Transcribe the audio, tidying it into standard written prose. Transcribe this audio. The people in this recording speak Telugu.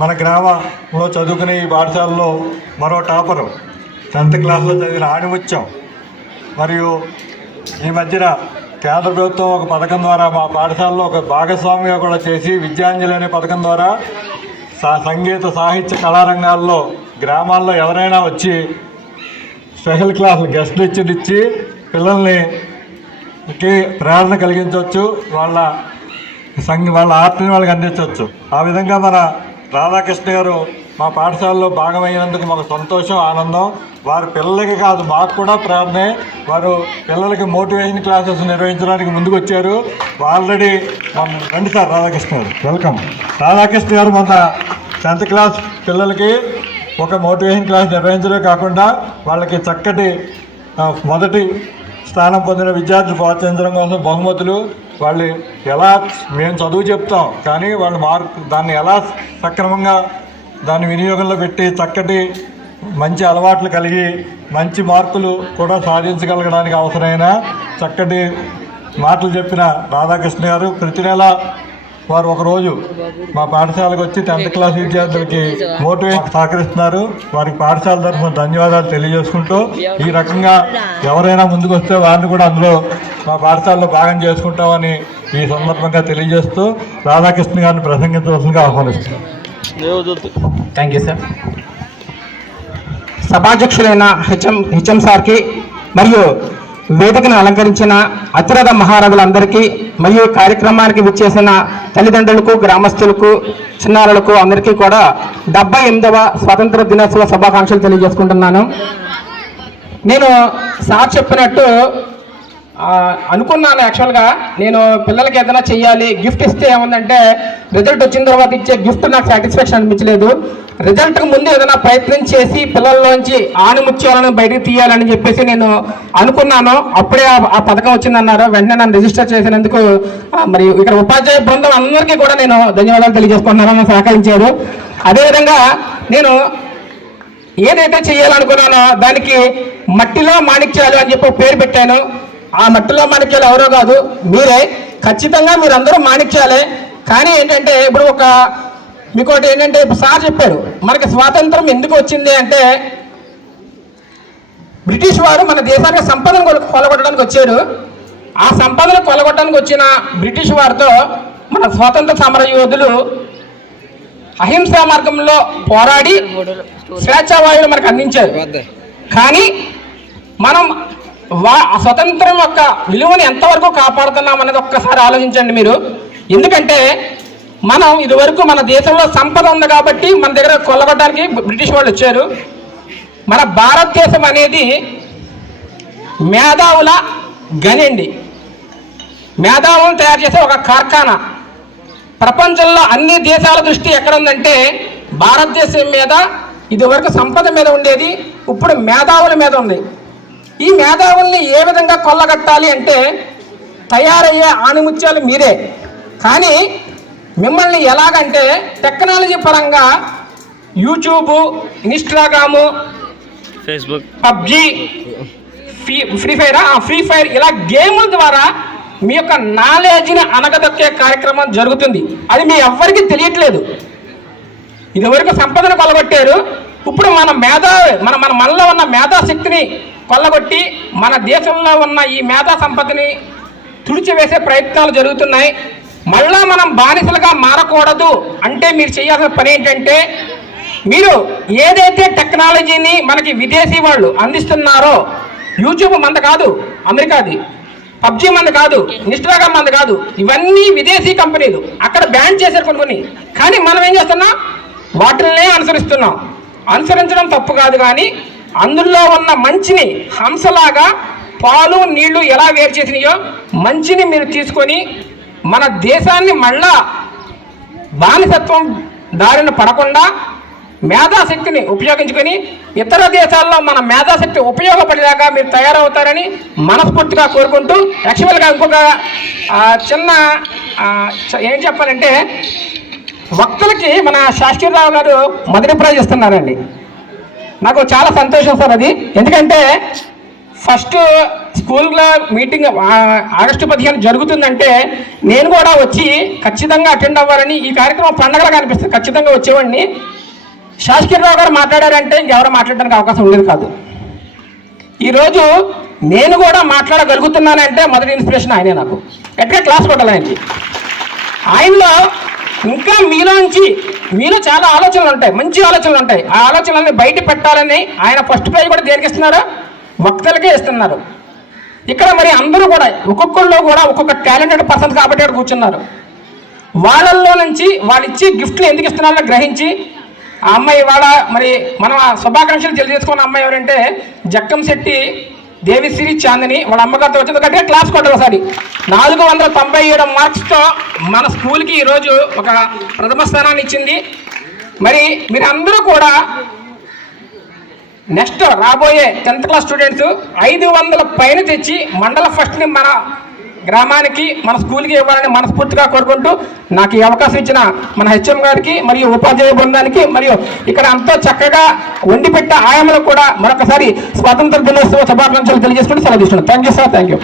మన గ్రామంలో చదువుకునే ఈ పాఠశాలలో మరో టాపరు 10th క్లాస్లో చదివిన ఆణిముత్యం. మరియు ఈ మధ్యన కేంద్ర ప్రభుత్వం ఒక పథకం ద్వారా మా పాఠశాలలో ఒక భాగస్వామిగా కూడా చేసి విద్యాంజలి అనే పథకం ద్వారా సంగీత సాహిత్య కళారంగాల్లో గ్రామాల్లో ఎవరైనా వచ్చి స్పెషల్ క్లాసులు గెస్ట్ లెక్చర్ ఇచ్చి పిల్లల్ని ప్రేరణ కలిగించవచ్చు, వాళ్ళ ఆర్ట్ని వాళ్ళకి అందించవచ్చు. ఆ విధంగా మన రాధాకృష్ణ గారు మా పాఠశాలలో భాగమైనందుకు మాకు సంతోషం, ఆనందం. వారు పిల్లలకి కాదు మాకు కూడా ప్రేరణే. వారు పిల్లలకి మోటివేషన్ క్లాసెస్ నిర్వహించడానికి ముందుకు వచ్చారు. ఆల్రెడీ రండి సార్ రాధాకృష్ణ గారు, వెల్కమ్. రాధాకృష్ణ గారు మన 10th క్లాస్ పిల్లలకి ఒక మోటివేషన్ క్లాస్ నిర్వహించడమే కాకుండా వాళ్ళకి చక్కటి మొదటి స్థానం పొందిన విద్యార్థులు ప్రోత్సహించడం కోసం బహుమతులు, వాళ్ళు ఎలా మేము చదువు చెప్తాం కానీ వాళ్ళు దాన్ని ఎలా సక్రమంగా దాన్ని వినియోగంలో పెట్టి చక్కటి మంచి అలవాట్లు కలిగి మంచి మార్కులు కూడా సాధించగలగడానికి అవసరమైన చక్కటి మాటలు చెప్పిన రాధాకృష్ణ గారు ప్రతి నెల వారు ఒకరోజు మా పాఠశాలకు వచ్చి 10th క్లాస్ విద్యార్థులకి మోటివేషన్ సహకరిస్తున్నారు. వారికి పాఠశాల తరఫున ధన్యవాదాలు తెలియజేసుకుంటూ ఈ రకంగా ఎవరైనా ముందుకు వస్తే వారిని కూడా అందులో మా పాఠశాలలో భాగం చేసుకుంటామని ఈ సందర్భంగా తెలియజేస్తూ రాధాకృష్ణ గారిని ప్రసంగించవలసిందిగా ఆహ్వానిస్తున్నాం. Thank you sir. సభాధ్యక్షులైన హెచ్ఎం సార్కి మరియు వేదికను అలంకరించిన అతిరథ మహారథులందరికీ మరియు కార్యక్రమానికి విచ్చేసిన తల్లిదండ్రులకు, గ్రామస్తులకు, చిన్నారులకు అందరికీ కూడా 78వ స్వాతంత్ర దినోత్సవ శుభాకాంక్షలు తెలియజేసుకుంటున్నాను. నేను సార్ చెప్పినట్టు అనుకున్నాను. యాక్చువల్గా నేను పిల్లలకి ఏదైనా చెయ్యాలి, గిఫ్ట్ ఇస్తే ఏముందంటే రిజల్ట్ వచ్చిన తర్వాత ఇచ్చే గిఫ్ట్ నాకు సాటిస్ఫాక్షన్ అనిపించలేదు. రిజల్ట్కి ముందు ఏదైనా ప్రయత్నం చేసి పిల్లల్లోంచి ఆణిముత్యాలను బయటకు తీయాలని చెప్పేసి నేను అనుకున్నాను. అప్పుడే ఆ పథకం వచ్చిందన్నారు. వెంటనే నన్ను రిజిస్టర్ చేసినందుకు మరి ఇక్కడ ఉపాధ్యాయ బృందం అందరికీ కూడా నేను ధన్యవాదాలు తెలియజేసుకుంటున్నాను, సహకరించారు. అదేవిధంగా నేను ఏదైతే చేయాలనుకున్నానో దానికి మట్టిలో మాణిక్యాలు అని చెప్పి పేరు పెట్టాను. ఆ మట్టిలో మాణిక్యాలు ఎవరో కాదు, మీరే. ఖచ్చితంగా మీరందరూ మాణిక్యాలే. కానీ ఏంటంటే ఇప్పుడు మీకోటి ఏంటంటే ఇప్పుడు సార్ చెప్పారు మనకి స్వాతంత్రం ఎందుకు వచ్చింది అంటే బ్రిటిష్ వారు మన దేశానికి సంపదను కొలగొట్టడానికి వచ్చారు. ఆ సంపదను కొలగొట్టడానికి వచ్చిన బ్రిటిష్ వారితో మన స్వాతంత్ర సమర యోధులు అహింసా మార్గంలో పోరాడి స్వేచ్ఛావాయువులు మనకు అందించారు. కానీ మనం స్వతంత్రం యొక్క విలువని ఎంతవరకు కాపాడుతున్నాం అనేది ఒక్కసారి ఆలోచించండి మీరు. ఎందుకంటే మనం ఇదివరకు మన దేశంలో సంపద ఉంది కాబట్టి మన దగ్గర కొల్లగొట్టడానికి బ్రిటిష్ వాళ్ళు వచ్చారు. మన భారతదేశం అనేది మేధావుల గనండి, మేధావులను తయారు చేసే ఒక కార్ఖానా. ప్రపంచంలో అన్ని దేశాల దృష్టి ఎక్కడ ఉందంటే భారతదేశం మీద. ఇదివరకు సంపద మీద ఉండేది, ఇప్పుడు మేధావుల మీద ఉంది. ఈ మేధావుల్ని ఏ విధంగా కొల్లగట్టాలి అంటే తయారయ్యే ఆణిముత్యాలు మీరే. కానీ మిమ్మల్ని ఎలాగంటే టెక్నాలజీ పరంగా YouTube, Instagram, Facebook, PUBG, free fire ఇలా గేముల ద్వారా మీ యొక్క నాలెడ్జ్ని అనగదొక్కే కార్యక్రమం జరుగుతుంది. అది మీ ఎవ్వరికి తెలియట్లేదు. ఇదివరకు సంపదను కొల్లగొట్టారు, ఇప్పుడు మనలో ఉన్న మేధాశక్తిని కొల్లగొట్టి మన దేశంలో ఉన్న ఈ మేధా సంపదని తుడిచివేసే ప్రయత్నాలు జరుగుతున్నాయి. మళ్ళా మనం బానిసలుగా మారకూడదు అంటే మీరు చేయాల్సిన పని ఏంటంటే మీరు ఏదైతే టెక్నాలజీని మనకి విదేశీ వాళ్ళు అందిస్తున్నారో, యూట్యూబ్ మంద కాదు, అమెరికాది, పబ్జి మంది కాదు, ఇన్స్టాగ్రామ్ మంది కాదు, ఇవన్నీ విదేశీ కంపెనీలు. అక్కడ బ్యాన్ చేశారు కొన్ని. కానీ మనం ఏం చేస్తున్నాం, వాటిల్నే అనుసరిస్తున్నాం. అనుసరించడం తప్పు కాదు, కానీ అందులో ఉన్న మంచిని హంసలాగా పాలు నీళ్లు ఎలా వేరు చేసినాయో మంచిని మీరు తీసుకొని మన దేశాన్ని మళ్ళా బానిసత్వం దారిన పడకుండా మేధాశక్తిని ఉపయోగించుకొని ఇతర దేశాల్లో మన మేధాశక్తి ఉపయోగపడేలాగా మీరు తయారవుతారని మనస్ఫూర్తిగా కోరుకుంటూ, యాక్చువల్గా ఇంకొక చిన్న ఏం చెప్పాలంటే వక్తలకి మన శాస్త్రీరావు గారు మొదటి ప్రైజ్ ఇస్తున్నారండి. నాకు చాలా సంతోషం సార్ అది. ఎందుకంటే ఫస్ట్ స్కూల్లో మీటింగ్ ఆగస్టు 15 జరుగుతుందంటే నేను కూడా వచ్చి ఖచ్చితంగా అటెండ్ అవ్వాలని, ఈ కార్యక్రమం పండగలాగా అనిపిస్తుంది, ఖచ్చితంగా వచ్చేవాడిని. శాసకీయరావు గారు మాట్లాడారంటే ఇంకెవరో మాట్లాడడానికి అవకాశం ఉండేది కాదు. ఈరోజు నేను కూడా మాట్లాడగలుగుతున్నానంటే మొదటి ఇన్స్పిరేషన్ ఆయనే నాకు. ఎట్లా క్లాస్ కొట్టాలి ఆయనకి. ఆయనలో ఇంకా మీలో చాలా ఆలోచనలు ఉంటాయి, మంచి ఆలోచనలు ఉంటాయి. ఆ ఆలోచనల్ని బయట పెట్టాలని ఆయన ఫస్ట్ ప్రైజ్ కూడా దేనికి ఇస్తున్నారు? వక్తలకే ఇస్తున్నారు. ఇక్కడ మరి అందరూ కూడా ఒక్కొక్కళ్ళు కూడా ఒక్కొక్క టాలెంటెడ్ పర్సన్స్ కాబట్టి ఇక్కడ కూర్చున్నారు. వాళ్ళల్లో నుంచి వాళ్ళు ఇచ్చే గిఫ్ట్లు ఎందుకు ఇస్తున్నారో గ్రహించి ఆ అమ్మాయి ఇవాళ మరి మనం శుభాకాంక్షలు తెలియజేసుకున్న అమ్మాయి ఎవరంటే జక్కంశెట్టి దేవిశ్రీ చాందని. వాళ్ళ అమ్మగారితో వచ్చింది గట్టిగా క్లాస్ కొట్టాలి. ఒకసారి 497 మార్క్స్తో మన స్కూల్కి ఈరోజు ఒక ప్రథమ స్థానాన్ని ఇచ్చింది. మరి మీరందరూ కూడా నెక్స్ట్ రాబోయే 10th క్లాస్ స్టూడెంట్స్ 500 పైన తెచ్చి మండల ఫస్ట్ని మన గ్రామానికి మన స్కూల్కి ఇవ్వాలని మనస్ఫూర్తిగా కోరుకుంటూ నాకు ఈ అవకాశం ఇచ్చిన మన హెచ్ఎం గారికి మరియు ఉపాధ్యాయ బృందానికి మరియు ఇక్కడ అంతా చక్కగా వండి పెట్టే ఆయమ్మలకు కూడా మరొకసారి స్వాతంత్ర దినోత్సవ శుభాకాంక్షలు తెలియజేసుకుంటూ సెలవు తీసుకున్నాను. Thank you sir. Thank you.